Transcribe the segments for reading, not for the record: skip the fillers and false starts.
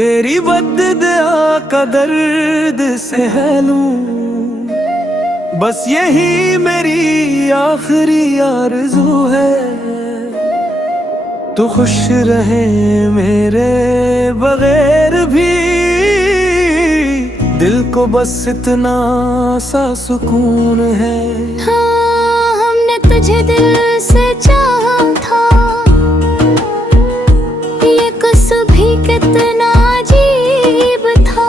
तेरी बद्दुआ का दर्द सह लूं, बस यही मेरी आखिरी आरज़ू है। तू खुश रहे मेरे बगैर भी, दिल को बस इतना सा सुकून है। हाँ, हमने तुझे दिल से चाहा था, ये कस्म भी कितना अजीब था।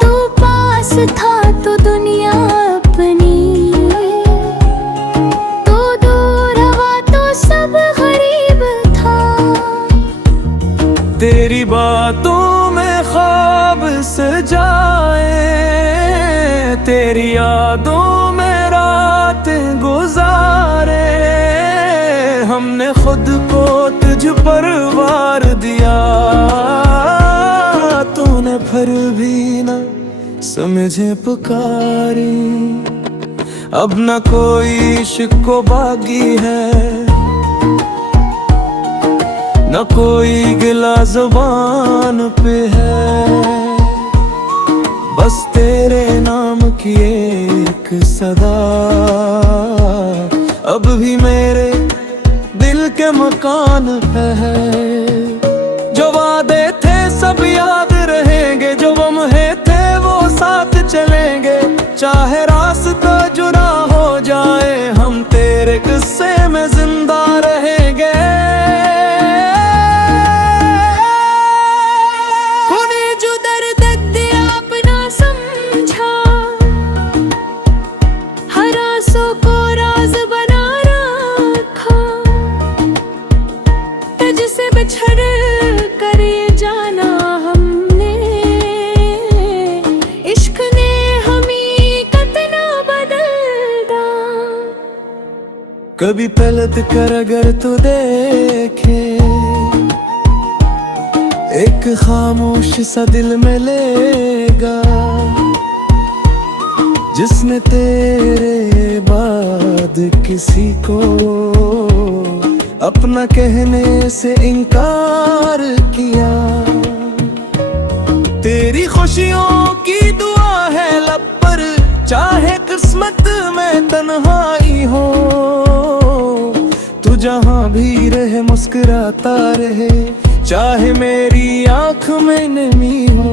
तू पास था तो दुनिया अपनी, तू दूर हुआ तो सब गरीब था। तेरी बातों में ख्वाब सजाए, तेरी यादों में रातें गुजारे। हमने खुद को तुझ पर वार दिया, तूने फिर भी न समझे पुकारी। अब न कोई शिको बागी है, न कोई गिला ज़ुबान पे है। बस तेरे नाम की एक सदा अब भी मेरे दिल के मकान पे है। जो वादे थे सब याद रहेंगे, जो लम्हे थे वो साथ चलेंगे। चाहे रास्ता जुदा हो जाए, हम तेरे किस्से में जिंदा रहेंगे। को राज बना रखा, तुझसे बिछड़ कर ये जाना हमने। इश्क ने हमें कितना बदला। कभी पलट कर अगर तू देखे, एक खामोश सा दिल में लेगा, जिसने तेरे बाद किसी को अपना कहने से इनकार किया। तेरी खुशियों की दुआ है लब पर, चाहे किस्मत में तन्हाई हो। तू जहां भी रहे मुस्कुराता रहे, चाहे मेरी आंख में नमी हो।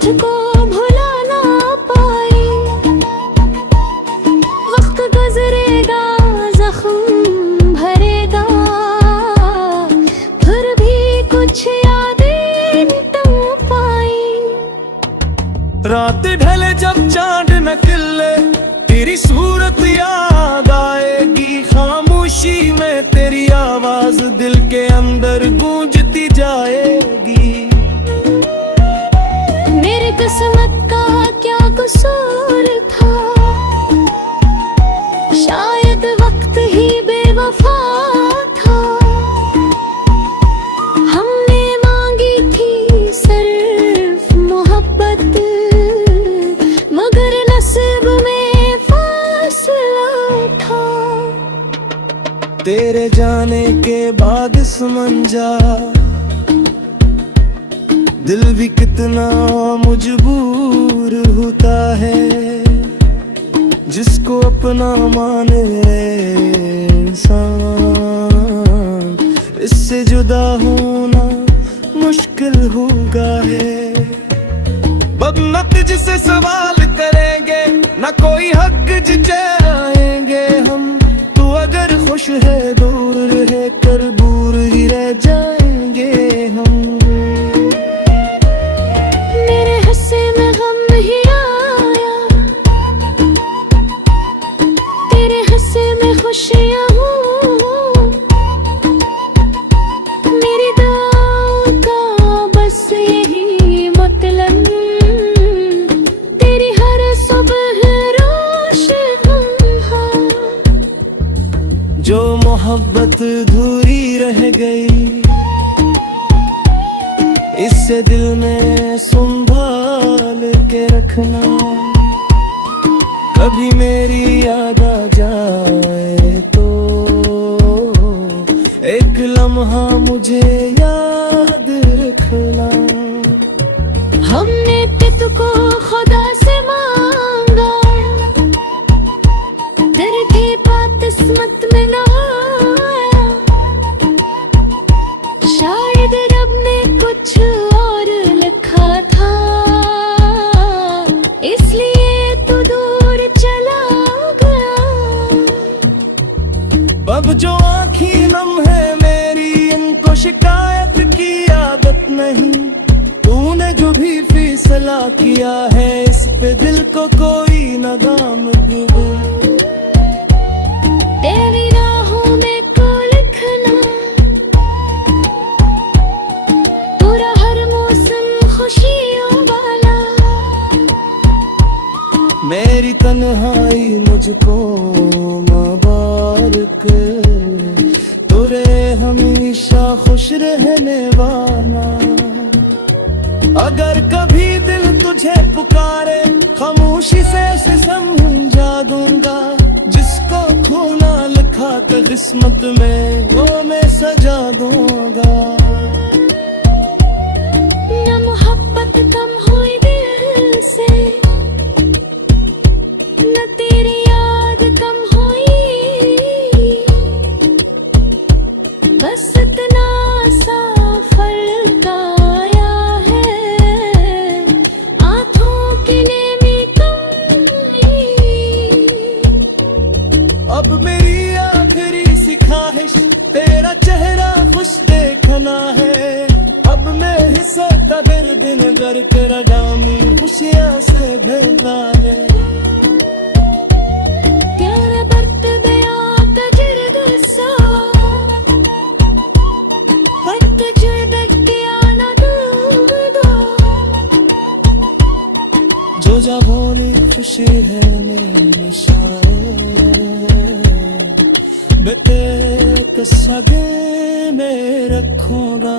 तुझको भुला ना पाए, वक्त गुजरेगा जख्म भरेगा, फिर भी कुछ यादें तुम पाई। रात ढले जब चांद न खिले, तेरी सूरत याद आएगी। खामोशी में तेरी आवाज दिल के अंदर गूंजती जाएगी। किस्मत का क्या कसूर था, शायद वक्त ही बेवफा था। हमने मांगी थी सिर्फ मोहब्बत, मगर नसीब में फासला था। तेरे जाने के बाद समझा, दिल भी कितना मजबूर होता है। जिसको अपना माने इंसान, इससे जुदा होना मुश्किल होगा है। बदनत जिसे सवाल करेंगे, ना कोई हक जताएंगे हम। तू अगर खुश है दूर रह कर दूर ही रह जाएंगे हम। खुशियाँ हूँ मेरी दुआ का बस यही मतलब, तेरी हर सुबह रोशन है। जो मोहब्बत अधूरी रह गई, इससे दिल में संभाल के रखना। कभी मेरी याद आ जाए तो एक लम्हा मुझे याद रखना। हमने तुझको खुदा से मांगा, तेरे थे बात किस्मत में ना आया। शायद रब ने कुछ और लिखा था, इसलिए तू दूर चला गया। अब जो आँखी नम है मेरी, इनको शिकायत की आदत नहीं। तूने जो भी फैसला किया है, इस पे दिल को कोई न दाम डूबे। तेरी राहों में को लिखना, पूरा हर मौसम खुशियों वाला। मेरी तन्हाई मुझको मुबारक, तुरे हमेशा खुश रहने वाला। अगर कभी दिल तुझे पुकारे, खामोशी से समझा दूंगा। जिसको खोना लिखा था किस्मत में, वो मैं सजा दूंगा। न मोहब्बत कम हुई दिल से, न तेरी याद कम हुई। बस इतना सा फर्क आया है, आँखों की नेमी कम हुई। अब मेरी आखिरी सी ख्वाहिश तेरा चेहरा खुश देखना है। अब मैं हिस्सा दर दिन घर कर जामी खुशियाँ से भरना है। प्यारा बरत गया तजुर्बा सा, बरत गया ना दूंगा। जो जा बोली खुशी है मेरी शायर, बेटे के सगे में रखूंगा।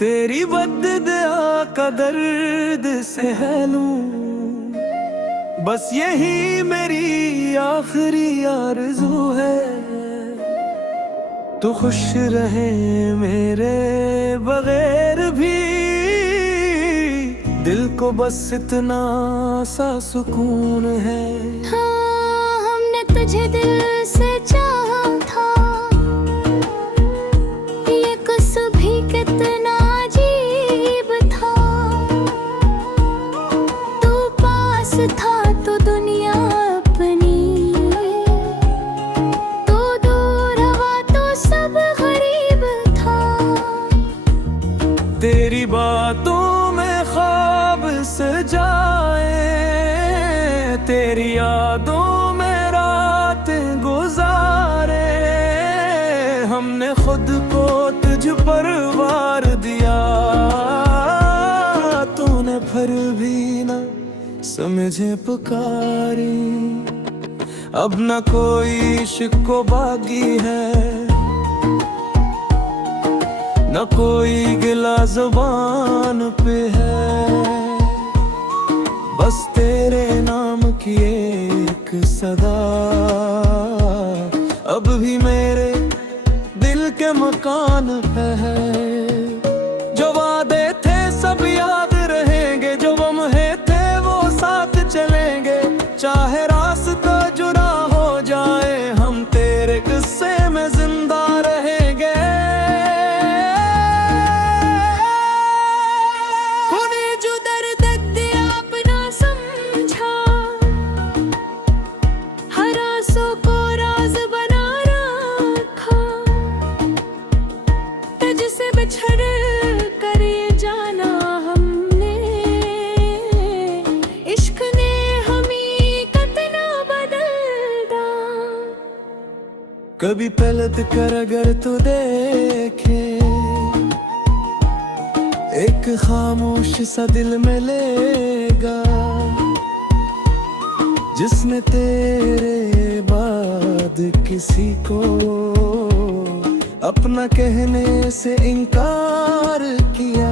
तेरी बद्दुआ का दर्द सह लूं, बस यही मेरी आखिरी आरज़ू है। तू खुश रहे मेरे बगैर भी, दिल को बस इतना सा सुकून है। हाँ, हमने तुझे दिल से चाहा था, ये कस्म भी कितना अजीब था। तू पास था तो दुनिया अपनी, तो दूर हवा तो सब गरीब था। तेरी बातों में ख्वाब सजाए, तेरी यादों में रात गुजारे। हमने खुद को तुझ पर वार दिया, तूने फिर भी न समझे पुकारी। अब न कोई शिको बागी है, न कोई गिला ज़ुबान पे है। बस तेरे नाम की एक सदा अब भी मेरे दिल के मकान पे है। जो वादे थे सब याद रहेंगे, जो लम्हे थे वो साथ चलेंगे। चाहे रास्ता जुदा हो जाए, हम तेरे किस्से में जिंदा रहेंगे। तूने जो दर्द दिया अपना समझा, हर आंसू को राज बना रखा। तुझसे बिछड़ कर ये जाना हमने, इश्क ने हमें कितना बदला। कभी पलट कर अगर तू देखे, एक खामोश सा दिल में लेगा। जिसने तेरे बाद किसी को अपना कहने से इनकार किया।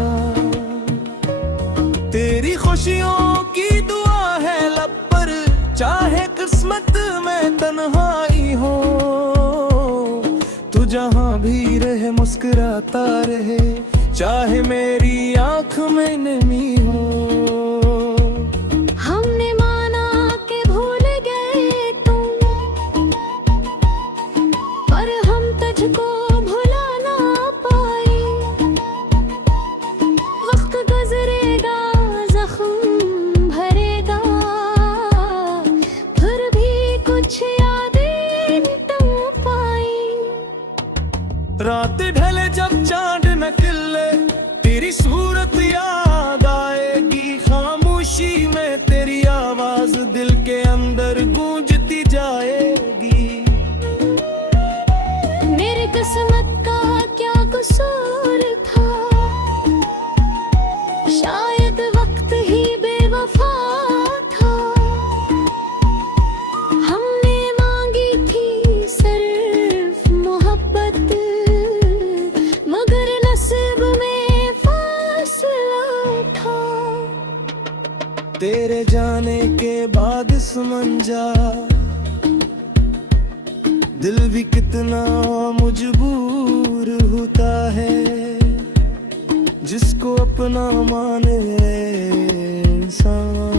तेरी खुशियों की दुआ है लब पर, चाहे किस्मत में तन्हाई हो। तू जहां भी रहे मुस्कुराता रहे, चाहे मेरी आंख में नमी हो। हमने माना कि भूल गए तुम, पर हम तुझको भुला ना पाए। वक्त गुजरेगा, जख्म भरेगा, फिर भी कुछ यादें तुम पाई। रात ढले जब चांद निकले, तेरी सूरत याद आएगी। खामोशी में तेरी आवाज दिल के अंदर गूंजती जाएगी। मेरी किस्मत का क्या कसूर था, शायद वक्त ही बेवफा था। हमने मांगी थी सिर्फ मोहब्बत, मगर नसीब में फासला था। तेरे जाने के बाद समझा, दिल भी कितना मजबूर होता है। जिसको अपना माने इंसान,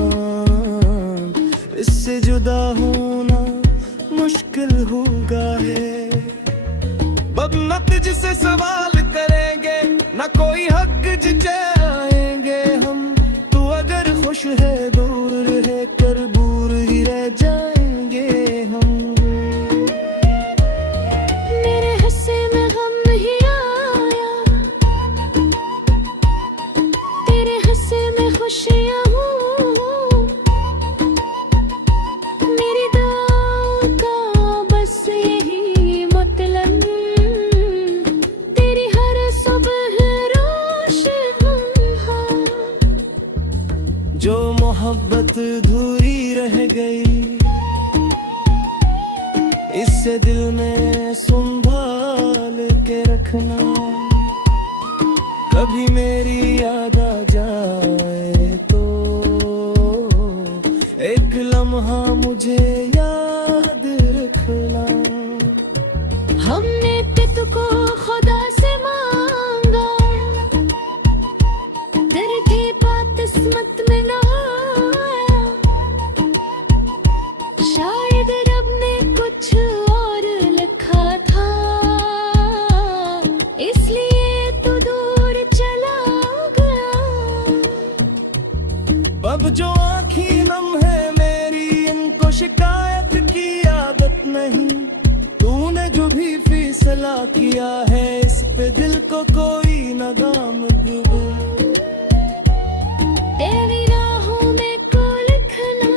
इससे जुदा होना मुश्किल होगा है। बदन तुझसे सवाल करेंगे, ना कोई हक जताएंगे हम। तू अगर खुश है दूर रह कर दूर ही रह जाएंगे हम। मेरे हिस्से में गम नहीं आया, तेरे हिस्से में खुशियाँ हूँ। मेरी दुआ का बस यही मतलब, तेरी हर सुबह रोशन है। जो मोहब्बत अधूरी रह गई, इससे दिल में संभाल के रखना। कभी मेरी याद आ जाए तो एक लम्हा मुझे याद रखना। हमने तुझको खुदा से मांगा, तेरे थे बात किस्मत में ना आया। शायद रब ने कुछ और लिखा था, इसलिए तू दूर चला गया। अब जो आँखी नम है मेरी, इनको शिकायत की आदत नहीं। तूने जो भी फैसला किया है, इस पे दिल को कोई न दाम डूबे। तेरी राहों में को लिखना,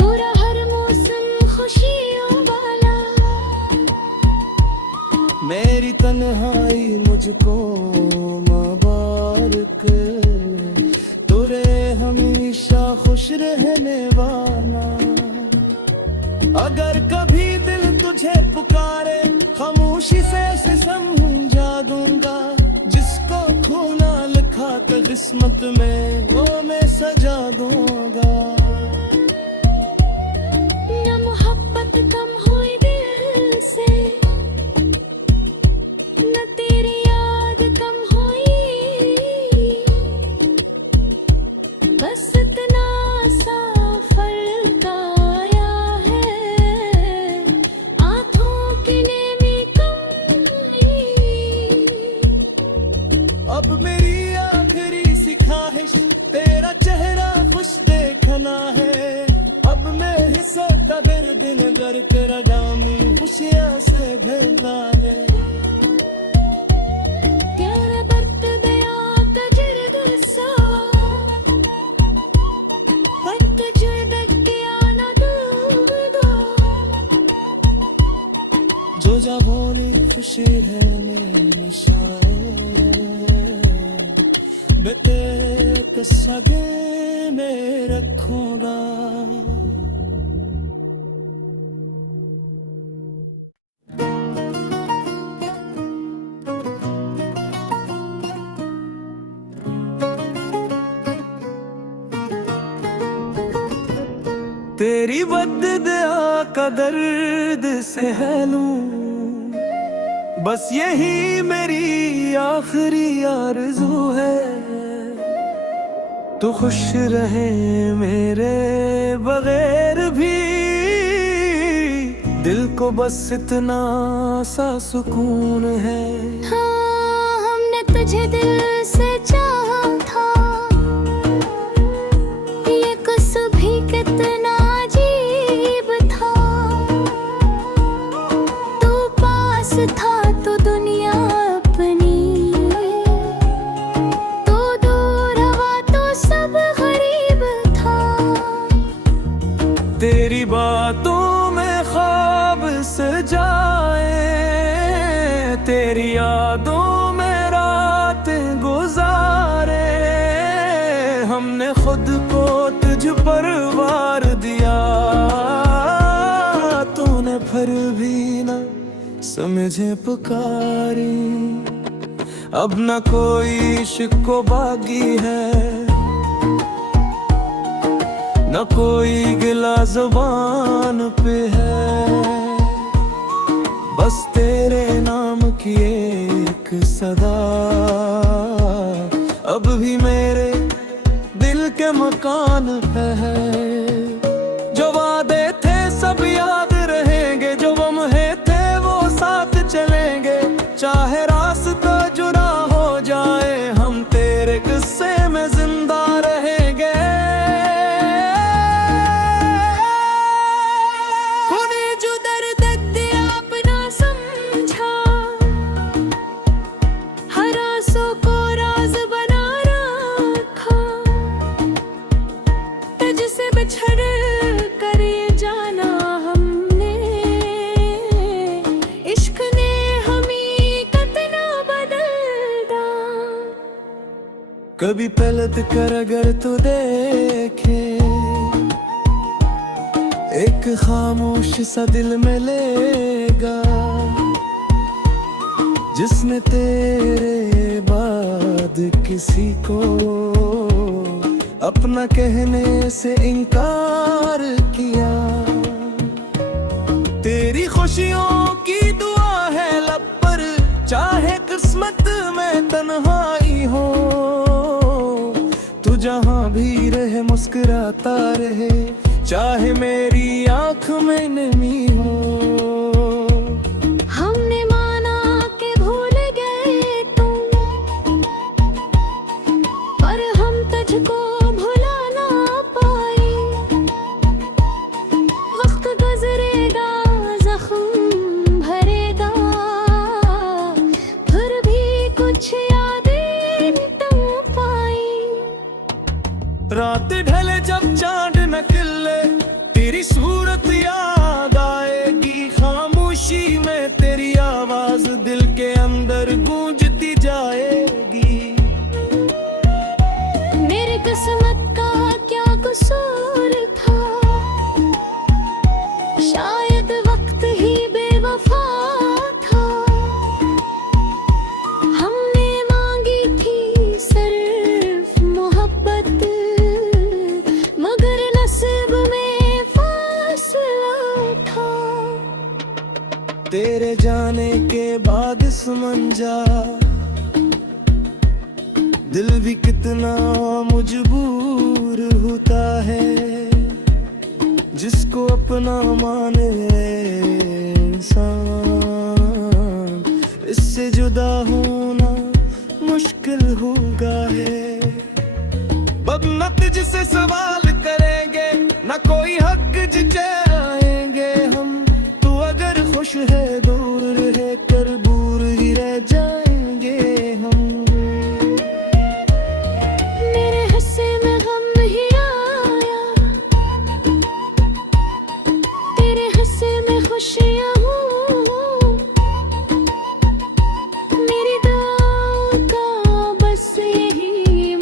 पूरा हर मौसम खुशियों वाला। मेरी तन्हाई मुझको मुबारक, तुरे हमेशा खुश रहने वाला। अगर कभी दिल तुझे पुकारे, खामोशी से उसे समझा दूंगा। जिसको खोना लिखा था किस्मत में, वो मैं सजा दूंगा। न मोहब्बत कम हुई दिल से, न तेरी याद कम हुई। बस इतना सा फर्क आया है, आँखों की नेमी कम हुई। अब मेरी आखिरी सी ख्वाहिश, तेरा चेहरा खुश देखना है। अब मैं हिस्सा कदर दिन घर तेरा गामी खुशियाँ से भरना है। तेरे बरत दया तजर गुस्सा, पर तुझे किया न दूंगा। जो जा बोली खुशी है मेरी शायद, बेटे के सगे में रखूंगा। तेरी बद्दुआ का दर्द सह लूं, बस यही मेरी आखिरी आरज़ू है। तू खुश रहे मेरे बगैर भी, दिल को बस इतना सा सुकून है। हाँ, हमने तुझे दिल से चाहा था, ये कुछ भी कितना अजीब था। तू पास था तो दुनिया अपनी, तू दूर हुआ तो सब गरीब था। तेरी बातों में ख्वाब सजाए, तेरी यादों में रातें गुजारे। हमने खुद को तुझ पर वार दिया, तूने फिर भी न समझे पुकारी। अब न कोई शिको बागी है, न कोई गिला जुबान पे है। बस तेरे नाम की एक सदा अब भी मेरे दिल के मकान पे है। जो वादे थे सब याद रहेंगे, जो लम्हे थे वो साथ चलेंगे। चाहे रास्ता जुदा हो जाए, हम तेरे किस्से में जिंदा रहेंगे। कभी पलट कर अगर तू देखे, एक खामोश सा दिल में लेगा, जिसने तेरे बाद किसी को अपना कहने से इनकार किया। तेरी खुशियों की दुआ है लब पर, चाहे किस्मत में तन्हाई हो। तू जहाँ भी रहे मुस्कुराता रहे, चाहे मेरी आँख में नमी हो। हमने माना के भूल गए तुम, पर हम तुझको भुला ना पाए। वक्त गुजरेगा, जख्म भरेगा, फिर भी कुछ यादें तुम पाई। रात ढले जब चांद निकले, तेरी सूरत याद आएगी। खामोशी में तेरी आवाज दिल के अंदर गूंजती जाएगी। मेरी किस्मत का क्या कसूर था, शायद वक्त ही बेवफा था। हमने मांगी थी सिर्फ मोहब्बत, मगर नसीब में फासला था। तेरे जाने के बाद समझा, दिल भी कितना मजबूर होता है। जिसको अपना माने इंसान, इससे जुदा होना मुश्किल होगा है। अब न तुझसे सवाल करेंगे, न कोई हक जताएंगे हम। तू अगर खुश है दूर रह कर दूर ही रह जाएंगे हम। मेरे हिस्से में गम ही आया, तेरे हिस्से में खुशियाँ हूँ। मेरी दुआ का बस यही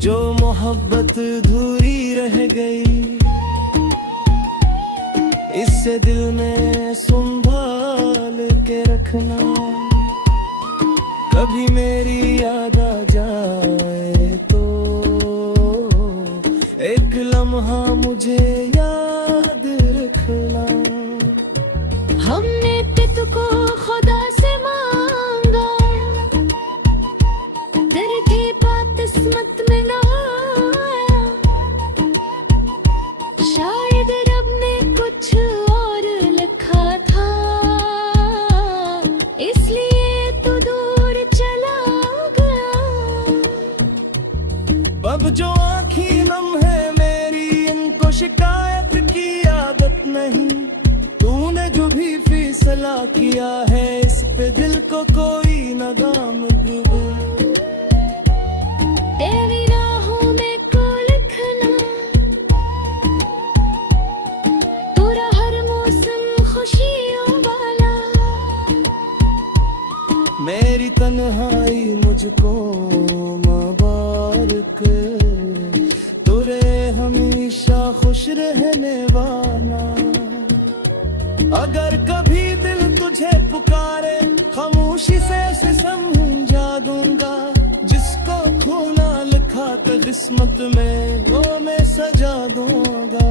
जो मोहब्बत धूरी रह गई, इससे दिल में संभाल के रखना। कभी मेरी याद आ जाए तो एक लम्हा मुझे याद रखना। हमने तुझको खुदा से मांगा, तेरे की बात किस्मत में ना आया। शायद रब ने कुछ और लिखा था, इसलिए तू दूर चला गया। अब जो आँखी नम है मेरी, इनको शिकायत की आदत नहीं। तूने जो भी फैसला किया है, इस पे दिल को कोई न दाम डूबे। तेरी राहों में को लिखना, तेरा हर मौसम खुशियों वाला। मेरी तन्हाई मुझको मुबारक, तुरे हमेशा खुश रहने वाला। अगर कभी दिल तुझे पुकारे, खामोशी से समझा दूंगा। जिसको खोना लिखा था किस्मत में, वो मैं सजा दूंगा।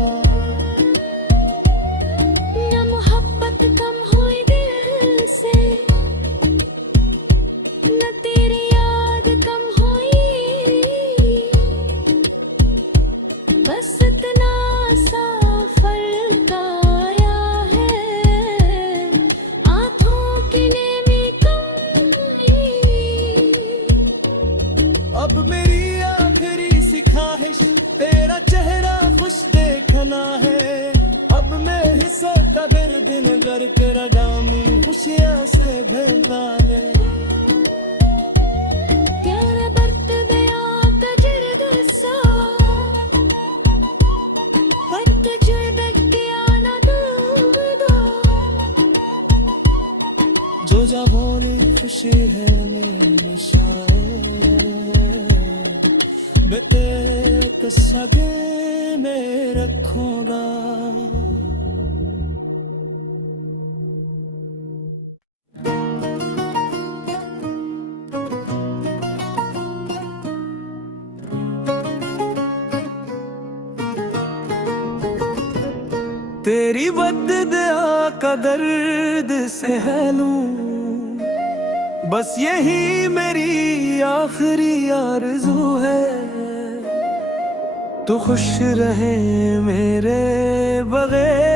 न मोहब्बत कम हुई दिल से, न तेरी याद कम हुई। बस इतना सा फर्क आया है, आँखों की नेमी कम हुई। अब मेरी आखिरी सी ख्वाहिश तेरा चेहरा खुश देखना है। अब मैं हिस्सा कदर दिन कर के रजामी खुशियाँ से भरना है। तेरे बरत दया तजुर्बे सा, पर तजुर्बे किया ना दूंगा। जो जा बोले खुशी है मेरी शायद, मैं तेरे सगे में रखूंगा। तेरी बद्दुआ का दर्द सह लूं, बस यही मेरी आखिरी आरज़ू है। तू खुश रहे मेरे बगैर।